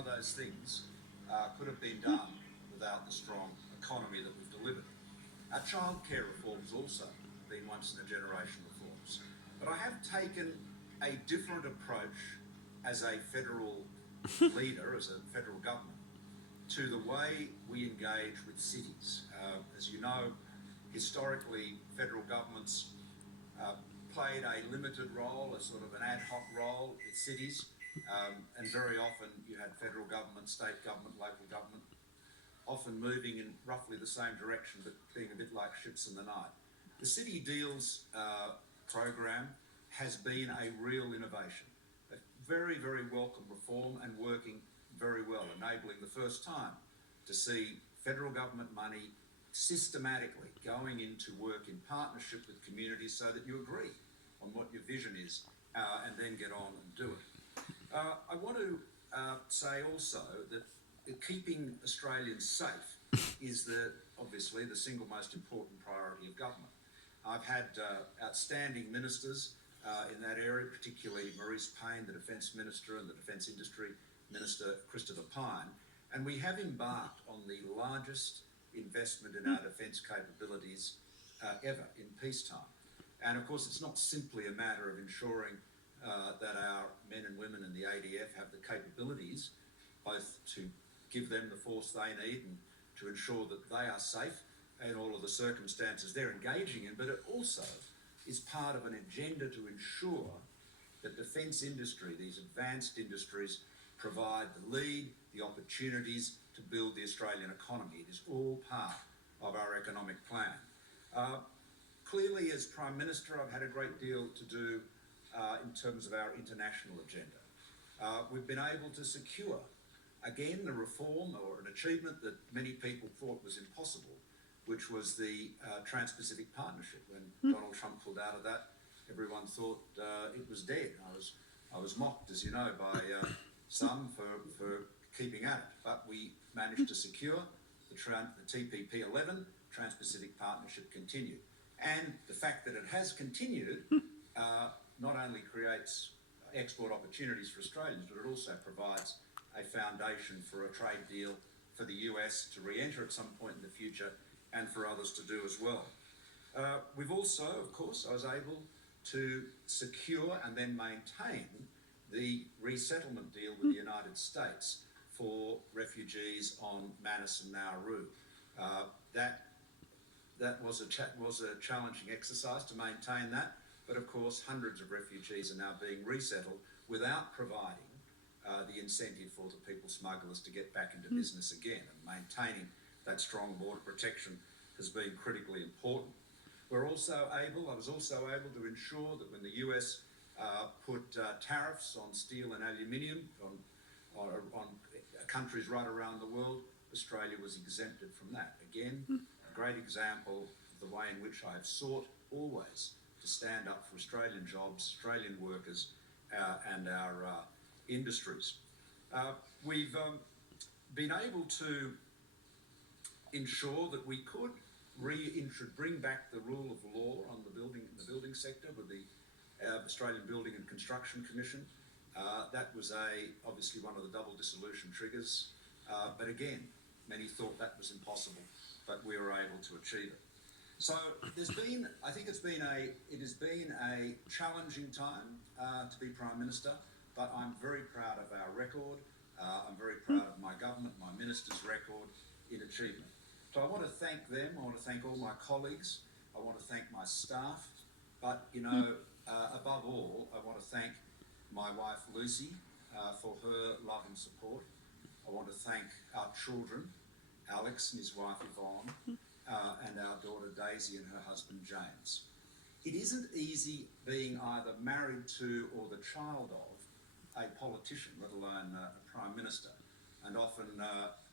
Of those things could have been done without the strong economy that we've delivered. Our childcare reforms also been once in a generation reforms. But I have taken a different approach as a federal leader, as a federal government, to the way we engage with cities. As you know, historically, federal governments played a limited role, a sort of an ad hoc role with cities. And very often you had federal government, state government, local government, often moving in roughly the same direction, but being a bit like ships in the night. The City Deals program has been a real innovation, a very, very welcome reform and working very well, enabling the first time to see federal government money systematically going into work in partnership with communities so that you agree on what your vision is and then get on and do it. I want to say also that keeping Australians safe is obviously the single most important priority of government. I've had outstanding ministers in that area, particularly Maurice Payne, the Defence Minister, and the Defence Industry Minister, Christopher Pyne, and we have embarked on the largest investment in our defence capabilities ever in peacetime. And of course, it's not simply a matter of ensuring that our men and women in the ADF have the capabilities both to give them the force they need and to ensure that they are safe in all of the circumstances they're engaging in, but it also is part of an agenda to ensure that defence industry, these advanced industries, provide the lead, the opportunities to build the Australian economy. It is all part of our economic plan. Clearly, as Prime Minister, I've had a great deal to do in terms of our international agenda. We've been able to secure, again, the reform or an achievement that many people thought was impossible, which was the Trans-Pacific Partnership. When Donald Trump pulled out of that, everyone thought it was dead. I was mocked, as you know, by some for keeping at it, but we managed to secure the TPP-11, Trans-Pacific Partnership continued. And the fact that it has continued not only creates export opportunities for Australians, but it also provides a foundation for a trade deal for the US to re-enter at some point in the future and for others to do as well. We've also, of course, I was able to secure and then maintain the resettlement deal with the United States for refugees on Manus and Nauru. That was a challenging exercise to maintain that, but of course hundreds of refugees are now being resettled without providing the incentive for the people smugglers to get back into business again, and maintaining that strong border protection has been critically important. I was also able to ensure that when the US put tariffs on steel and aluminium on countries right around the world, Australia was exempted from that. Again, a great example of the way in which I have sought always to stand up for Australian jobs, Australian workers, and our industries. We've been able to ensure that we could bring back the rule of law on the building sector with the Australian Building and Construction Commission. That was obviously one of the double dissolution triggers, but again, many thought that was impossible, but we were able to achieve it. So it has been a challenging time to be Prime Minister, but I'm very proud of our record. I'm very proud of my government, my minister's record in achievement. So I want to thank them. I want to thank all my colleagues. I want to thank my staff. But, above all, I want to thank my wife, Lucy, for her love and support. I want to thank our children, Alex and his wife, Yvonne, and our daughter, Daisy, and her husband, James. It isn't easy being either married to or the child of a politician, let alone a Prime Minister. And often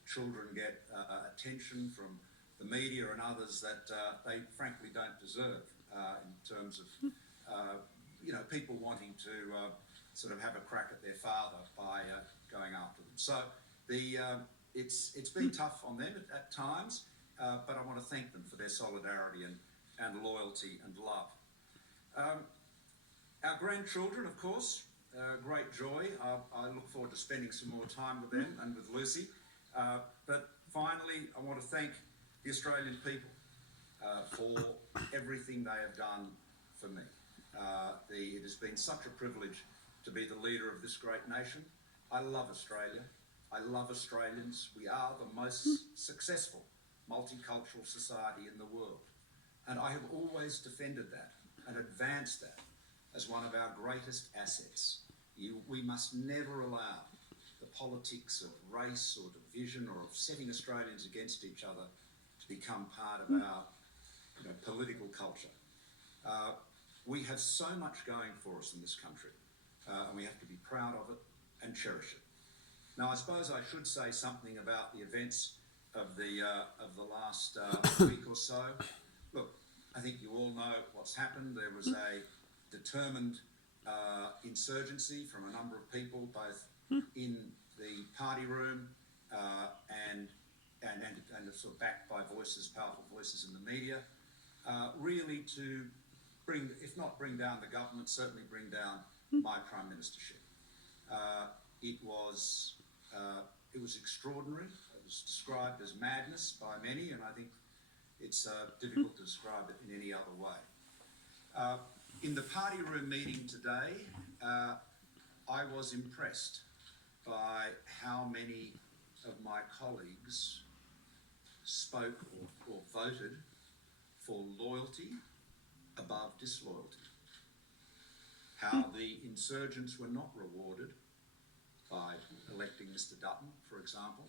children get attention from the media and others that they frankly don't deserve in terms of people wanting to sort of have a crack at their father by going after them. So it's been tough on them at times, but I want to thank them for their solidarity and loyalty and love. Our grandchildren, of course, great joy. I look forward to spending some more time with them and with Lucy. But finally, I want to thank the Australian people for everything they have done for me. It has been such a privilege to be the leader of this great nation. I love Australia. I love Australians. We are the most successful multicultural society in the world. And I have always defended that and advanced that as one of our greatest assets. We must never allow the politics of race or division or of setting Australians against each other to become part of our political culture. We have so much going for us in this country, and we have to be proud of it and cherish it. Now, I suppose I should say something about the events of the last week or so. Look, I think you all know what's happened. There was a determined insurgency from a number of people, both in the party room and sort of backed by powerful voices in the media, really to bring, if not bring down the government, certainly bring down my prime ministership. It was extraordinary. It was described as madness by many, and I think it's difficult to describe it in any other way. In the party room meeting today, I was impressed by how many of my colleagues spoke or voted for loyalty above disloyalty. How the insurgents were not rewarded by electing Mr. Dutton, for example,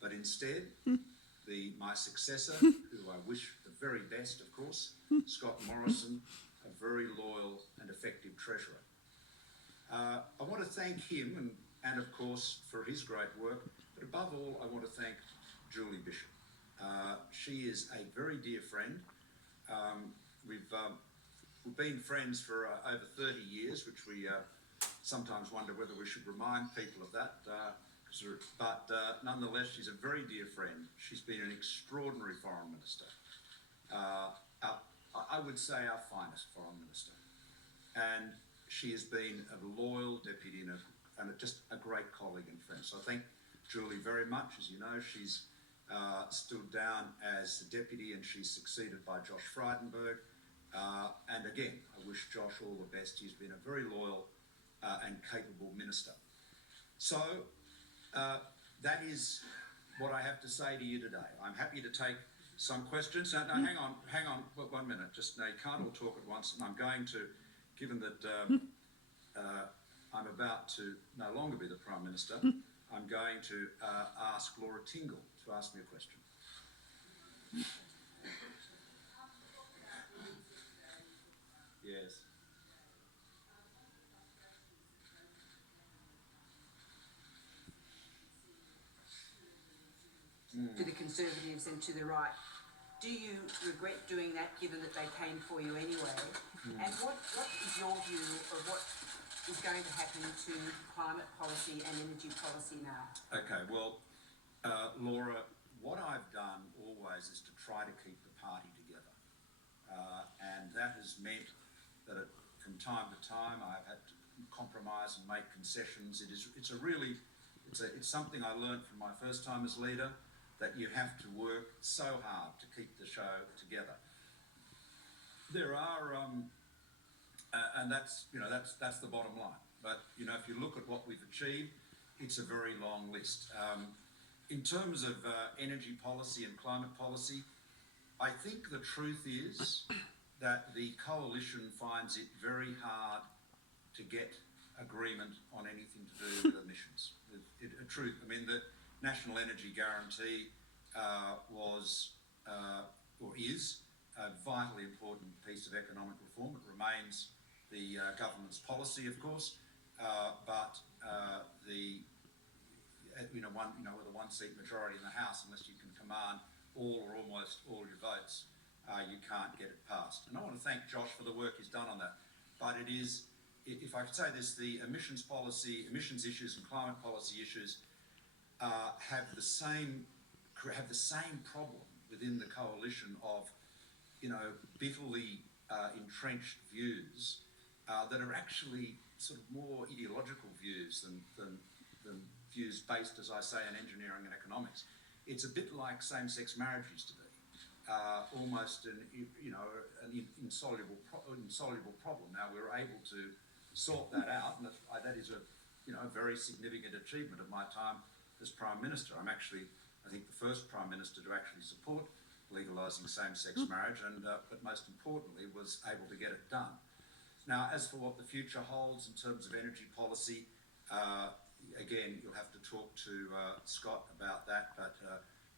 but instead my successor, who I wish the very best, of course, Scott Morrison, a very loyal and effective treasurer. I want to thank him and of course for his great work, but above all I want to thank Julie Bishop. She is a very dear friend. We've been friends for over 30 years, which we sometimes wonder whether we should remind people of that. But nonetheless, she's a very dear friend. She's been an extraordinary foreign minister. I would say our finest foreign minister. And she has been a loyal deputy and just a great colleague and friend. So I thank Julie very much. As you know, she's stood down as the deputy and she's succeeded by Josh Frydenberg. And again, I wish Josh all the best. He's been a very loyal and capable minister. So that is what I have to say to you today. I'm happy to take some questions. No, hang on, 1 minute. Just now, you can't all talk at once. And I'm going to, given that I'm about to no longer be the Prime Minister, I'm going to ask Laura Tingle to ask me a question. Yes. To the Conservatives and to the right. Do you regret doing that, given that they came for you anyway? And what is your view of what is going to happen to climate policy and energy policy now? Okay, well, Laura, what I've done always is to try to keep the party together. And that has meant that from time to time I've had to compromise and make concessions. It's something I learned from my first time as leader, that you have to work so hard to keep the show together. There are, and that's the bottom line. But if you look at what we've achieved, it's a very long list. In terms of energy policy and climate policy, I think the truth is that the coalition finds it very hard to get agreement on anything to do with emissions. The National Energy Guarantee was or is a vitally important piece of economic reform. It remains the government's policy, of course, but with a one-seat majority in the House, unless you can command all or almost all your votes, you can't get it passed. And I want to thank Josh for the work he's done on that. But it is, if I could say this, the emissions issues and climate policy issues have the same problem within the coalition of, bitterly entrenched views that are actually sort of more ideological views than views based, as I say, in engineering and economics. It's a bit like same-sex marriage used to be, almost an insoluble problem. Now we're able to sort that out, and that is a very significant achievement of my time as Prime Minister. I'm actually, I think, the first Prime Minister to actually support legalising same-sex marriage, and but most importantly was able to get it done. Now, as for what the future holds in terms of energy policy, again, you'll have to talk to Scott about that, but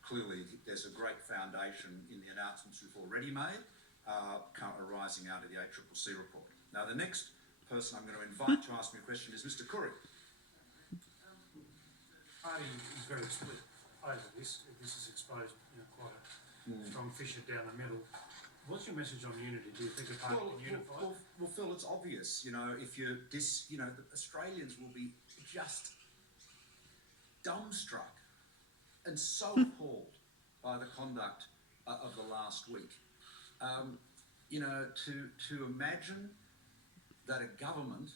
clearly there's a great foundation in the announcements we've already made, arising out of the ACCC report. Now, the next person I'm going to invite to ask me a question is Mr. Curry. Party is very split over this. This has exposed quite a strong fissure down the middle. What's your message on unity? Do you think the party can unify? Well, Phil, it's obvious. If you're the Australians will be just dumbstruck and so appalled by the conduct of the last week. To imagine that a government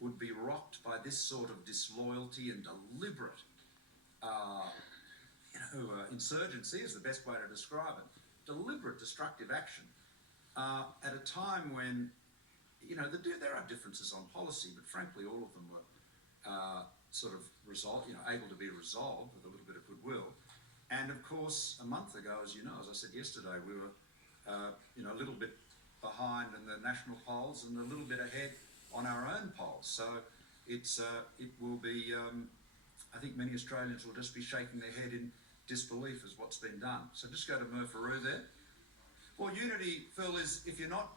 would be rocked by this sort of disloyalty and deliberate, insurgency is the best way to describe it. Deliberate destructive action at a time when, there are differences on policy, but frankly, all of them were able to be resolved with a little bit of goodwill. And of course, a month ago, as I said yesterday, we were, a little bit behind in the national polls and a little bit ahead on our own polls. So it will be, I think many Australians will just be shaking their head in disbelief as what's been done. So just go to Murpharoo there. Well, unity, Phil, is if you're not,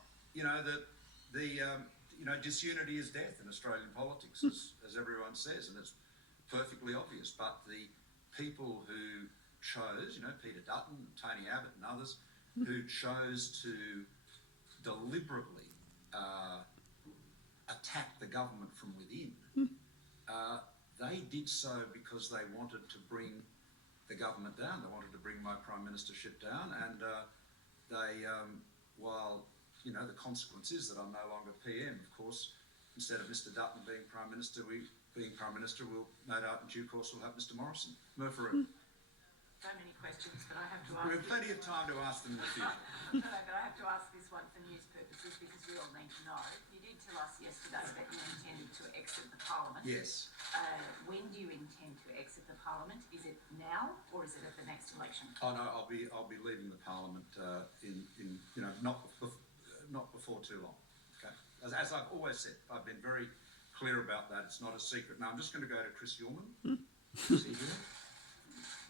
disunity is death in Australian politics, as everyone says, and it's perfectly obvious. But the people who chose, Peter Dutton, Tony Abbott and others, who chose to deliberately attack the government from within, they did so because they wanted to bring the government down. They wanted to bring my prime ministership down, and while the consequence is that I'm no longer PM, of course, instead of Mr. Dutton being prime minister, we'll no doubt in due course we'll have Mr. Morrison. Murpharoo. So many questions, but I have to ask. We have plenty of time to ask them in the future. No, but I have to ask this one for news purposes because we all need to know. You did tell us yesterday that you intended to exit the parliament. Yes. When do you intend to exit the parliament? Is it now or is it at the next election? Oh no, I'll be leaving the parliament not before too long. Okay. As I've always said, I've been very clear about that. It's not a secret. Now I'm just going to go to Chris Ullman. Is he here?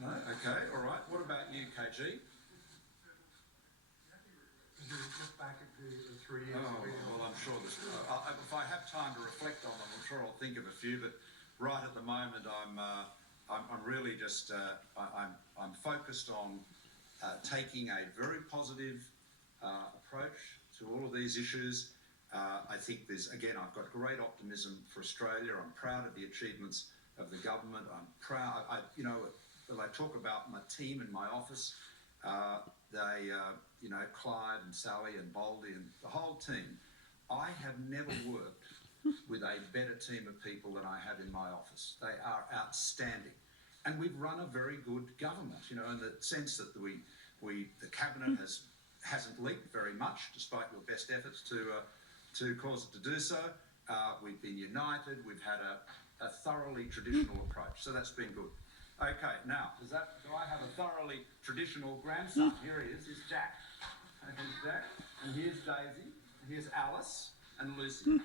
No? Okay, all right. What about you, KG? Look back at the 3 years. Oh, well, I'm sure there's... if I have time to reflect on them, I'm sure I'll think of a few, but right at the moment I'm really just... I'm focused on taking a very positive approach to all of these issues. I think I've got great optimism for Australia. I'm proud of the achievements of the government. I'm proud... When I talk about my team in my office, Clive and Sally and Boldy and the whole team, I have never worked with a better team of people than I have in my office. They are outstanding. And we've run a very good government, in the sense that the cabinet hasn't leaked very much, despite your best efforts to cause it to do so. We've been united. We've had a thoroughly traditional approach. So that's been good. Okay, now, do I have a thoroughly traditional grandson? Here he is, here's Jack. Here's Jack, and here's Daisy, and here's Alice, and Lucy.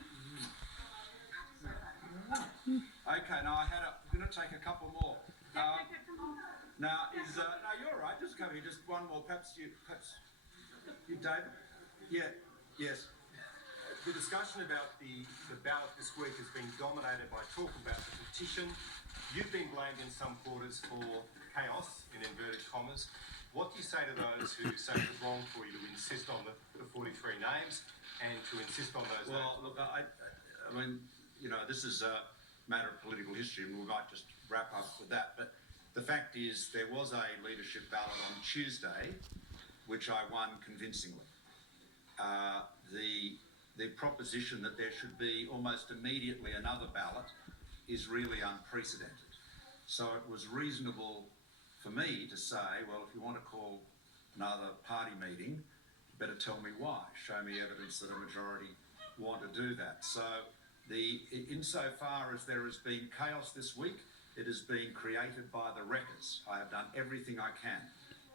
Okay, now I'm going to take a couple more. No, you're all right, just come here, just one more, perhaps you, David? Yeah, yes. The discussion about the ballot this week has been dominated by talk about the petition. You've been blamed in some quarters for chaos, in inverted commas. What do you say to those who say it's wrong for you to insist on the 43 names and to insist on those names? Well, look, I mean, this is a matter of political history, and we might just wrap up with that. But the fact is, there was a leadership ballot on Tuesday, which I won convincingly. The the proposition that there should be almost immediately another ballot is really unprecedented. So it was reasonable for me to say, well, if you want to call another party meeting, you better tell me why. Show me evidence that a majority want to do that. So insofar as there has been chaos this week, it has been created by the wreckers. I have done everything I can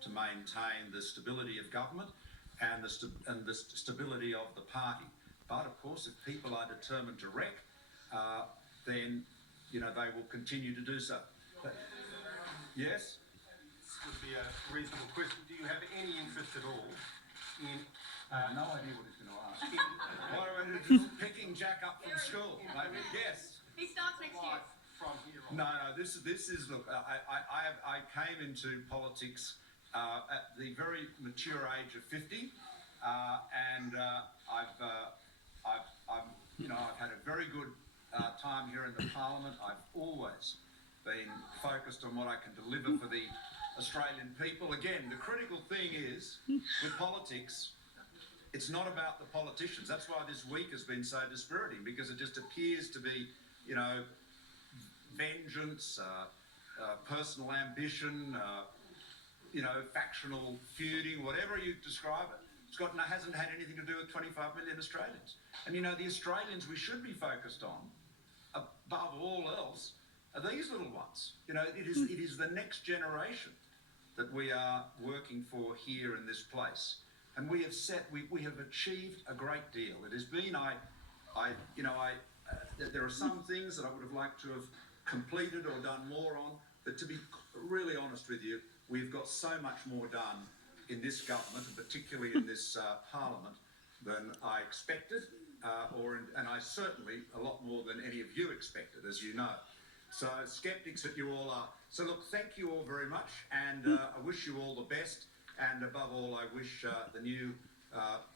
to maintain the stability of government and the stability of the party. But of course, if people are determined to wreck, then they will continue to do so. Yes? This would be a reasonable question. Do you have any interest at all in I have no idea what he's going to ask. Picking Jack up from school, maybe. Yes. He starts next year. from here on? No. This is look. I came into politics at the very mature age of 50, and I've had a very good time here in the Parliament. I've always been focused on what I can deliver for the Australian people. Again, the critical thing is with politics, it's not about the politicians. That's why this week has been so dispiriting, because it just appears to be, vengeance, personal ambition, factional feuding, whatever you describe it. Hasn't had anything to do with 25 million Australians. And the Australians we should be focused on, above all else, are these little ones. It is the next generation that we are working for here in this place. And we have achieved a great deal. It has been, there are some things that I would have liked to have completed or done more on, but to be really honest with you, we've got so much more done in this government, and particularly in this Parliament, than I expected, and I certainly a lot more than any of you expected, as you know. So sceptics that you all are. So look, thank you all very much, and I wish you all the best. And above all, I wish the new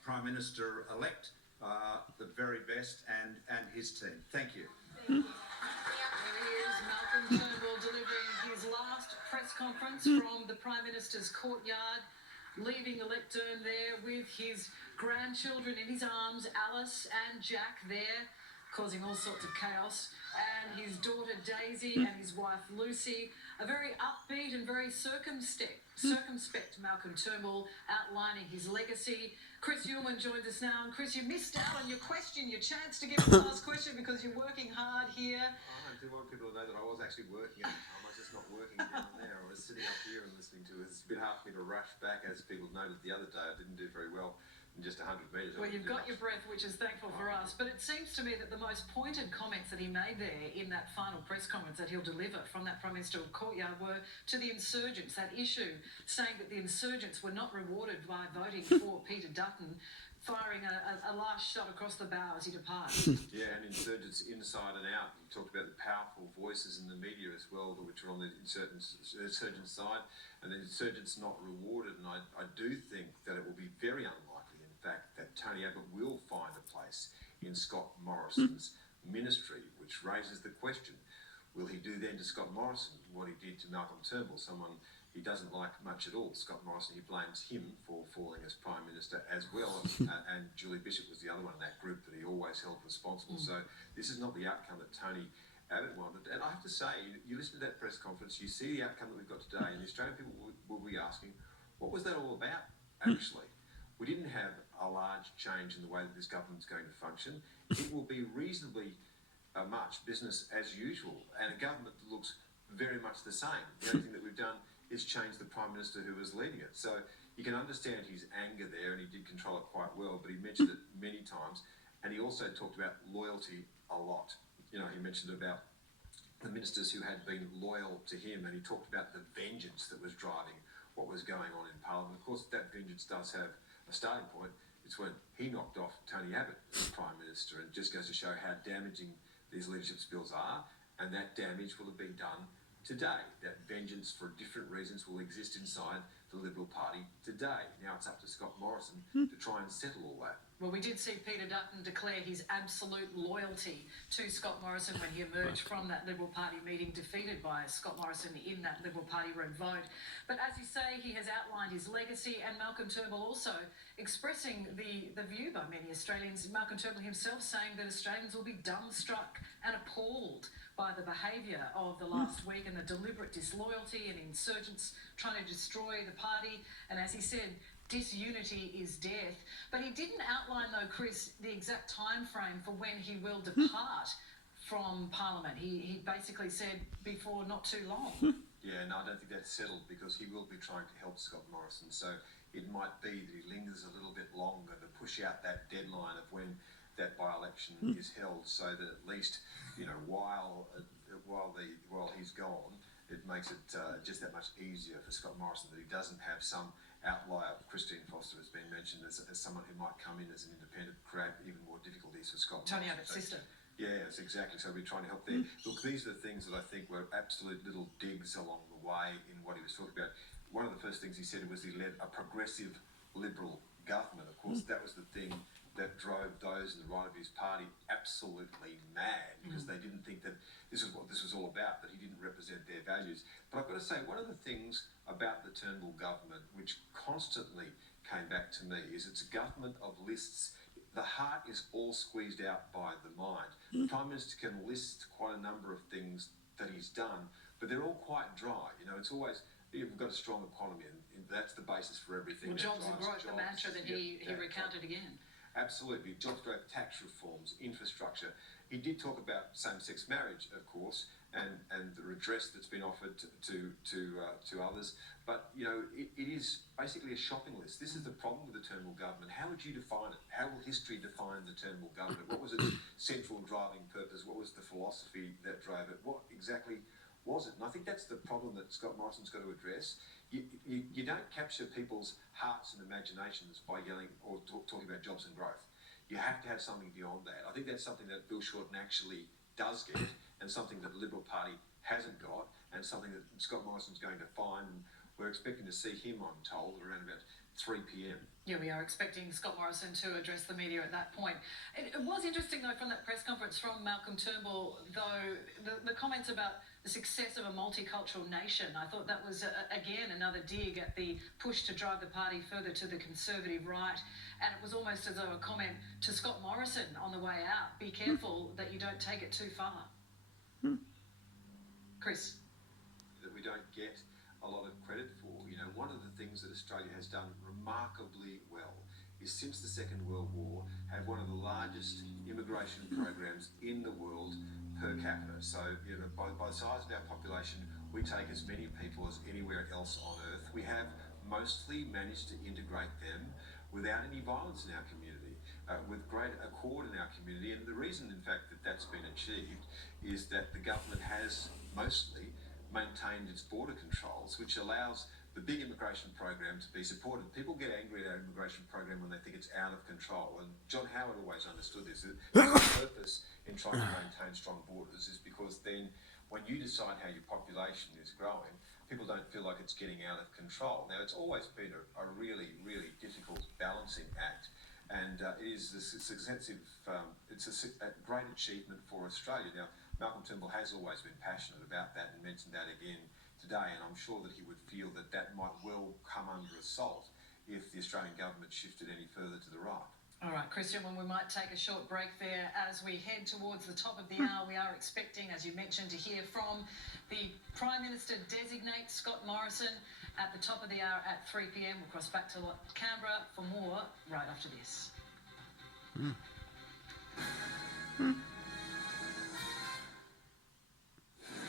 Prime Minister-elect the very best, and his team. Thank you. There he is, Malcolm Turnbull, delivering his last press conference from the Prime Minister's courtyard, leaving the lectern there with his grandchildren in his arms, Alice and Jack there, causing all sorts of chaos, and his daughter Daisy and his wife Lucy. A very upbeat and very circumspect Malcolm Turnbull outlining his legacy. Chris Uhlmann joins us now. And Chris, you missed out on your chance to give the last question because you're working hard here. I do want people to know that I was actually working at the time. I was just not working down there. I was sitting up here and listening to it. It's a bit hard for me to rush back, as people noted the other day. I didn't do very well in just 100 metres. Well, you've got your breath, which is thankful for us. But it seems to me that the most pointed comments that he made there in that final press conference that he'll deliver from that Prime Ministerial courtyard were to the insurgents, that issue, saying that the insurgents were not rewarded by voting for Peter Dutton, firing a last shot across the bow as he departs. Yeah, and insurgents inside and out. He talked about the powerful voices in the media as well, which are on the insurgent side, and the insurgents not rewarded. And I do think that it will be very unlikely, in fact, that Tony Abbott will find a place in Scott Morrison's ministry, which raises the question, will he do then to Scott Morrison what he did to Malcolm Turnbull, someone he doesn't like much at all? Scott Morrison, he blames him for falling as Prime Minister as well, and Julie Bishop was the other one in that group that he always held responsible. So this is not the outcome that Tony Abbott wanted. And I have to say, you listen to that press conference, you see the outcome that we've got today, and the Australian people will be asking, what was that all about, actually? We didn't have a large change in the way that this government's going to function. It will be reasonably much business as usual, and a government that looks very much the same. The only thing that we've done is change the Prime Minister who was leading it. So you can understand his anger there, and he did control it quite well, but he mentioned it many times, and he also talked about loyalty a lot. He mentioned about the ministers who had been loyal to him, and he talked about the vengeance that was driving what was going on in Parliament. Of course, that vengeance does have a starting point. It's when he knocked off Tony Abbott as Prime Minister, and it just goes to show how damaging these leadership skills are, and that damage will have been done today. That vengeance for different reasons will exist inside the Liberal Party today. Now it's up to Scott Morrison to try and settle all that. Well, we did see Peter Dutton declare his absolute loyalty to Scott Morrison when he emerged from that Liberal Party meeting, defeated by Scott Morrison in that Liberal Party red vote. But as you say, he has outlined his legacy, and Malcolm Turnbull also expressing the view by many Australians. Malcolm Turnbull himself saying that Australians will be dumbstruck and appalled by the behaviour of the last week and the deliberate disloyalty and insurgents trying to destroy the party. And as he said, disunity is death. But he didn't outline, though, Chris, the exact time frame for when he will depart from Parliament. He basically said before not too long. Yeah, no, I don't think that's settled, because he will be trying to help Scott Morrison. So it might be that he lingers a little bit longer to push out that deadline of when that by-election is held, so that at least, you know, while he's gone, it makes it just that much easier for Scott Morrison that he doesn't have some outlier. Christine Foster has been mentioned as someone who might come in as an independent, create even more difficulties for Scott Tony Morrison. Abbott's sister. Yes, exactly. So we're trying to help there. Look, these are the things that I think were absolute little digs along the way in what he was talking about. One of the first things he said was he led a progressive Liberal government. Of course, that was the thing that drove those in the right of his party absolutely mad, because they didn't think that this is what this was all about, that he didn't represent their values. But I've got to say, one of the things about the Turnbull government which constantly came back to me is it's a government of lists. The heart is all squeezed out by the mind. The Prime Minister can list quite a number of things that he's done, but they're all quite dry. You know, it's always, we've got a strong economy, and that's the basis for everything. Well, jobs and growth, jobs. the mantra that he recounted again. Absolutely. Jobs growth, tax reforms, infrastructure. He did talk about same-sex marriage, of course, and the redress that's been offered to others. But, you know, it is basically a shopping list. This is the problem with the Turnbull government. How would you define it? How will history define the Turnbull government? What was its central driving purpose? What was the philosophy that drove it? What exactly was it? And I think that's the problem that Scott Morrison's got to address. You don't capture people's hearts and imaginations by yelling or talking about jobs and growth. You have to have something beyond that. I think that's something that Bill Shorten actually does get, and something that the Liberal Party hasn't got, and something that Scott Morrison's going to find. And we're expecting to see him, I'm told, around about 3 p.m. Yeah, we are expecting Scott Morrison to address the media at that point. It was interesting, though, from that press conference from Malcolm Turnbull, though, the comments about the success of a multicultural nation. I thought that was, again, another dig at the push to drive the party further to the Conservative right. And it was almost as though a comment to Scott Morrison on the way out. Be careful that you don't take it too far. Chris? That we don't get a lot of credit for. You know, one of the things that Australia has done remarkably well is, since the Second World War, have one of the largest immigration programs in the world per capita. So, you know, by the size of our population, we take as many people as anywhere else on earth. We have mostly managed to integrate them without any violence in our community, with great accord in our community. And the reason, in fact, that that's been achieved is that the government has mostly maintained its border controls, which allows the big immigration program to be supported. People get angry at our immigration program when they think it's out of control. And John Howard always understood this. The purpose in trying to maintain strong borders is because then, when you decide how your population is growing, people don't feel like it's getting out of control. Now, it's always been a really, really difficult balancing act. And it is a successive, it's a great achievement for Australia. Now, Malcolm Turnbull has always been passionate about that and mentioned that again today, and I'm sure that he would feel that that might well come under assault if the Australian government shifted any further to the right. All right, Christian, well, we might take a short break there. As we head towards the top of the hour, we are expecting, as you mentioned, to hear from the Prime Minister-designate, Scott Morrison, at the top of the hour at 3 p.m. We'll cross back to Canberra for more right after this.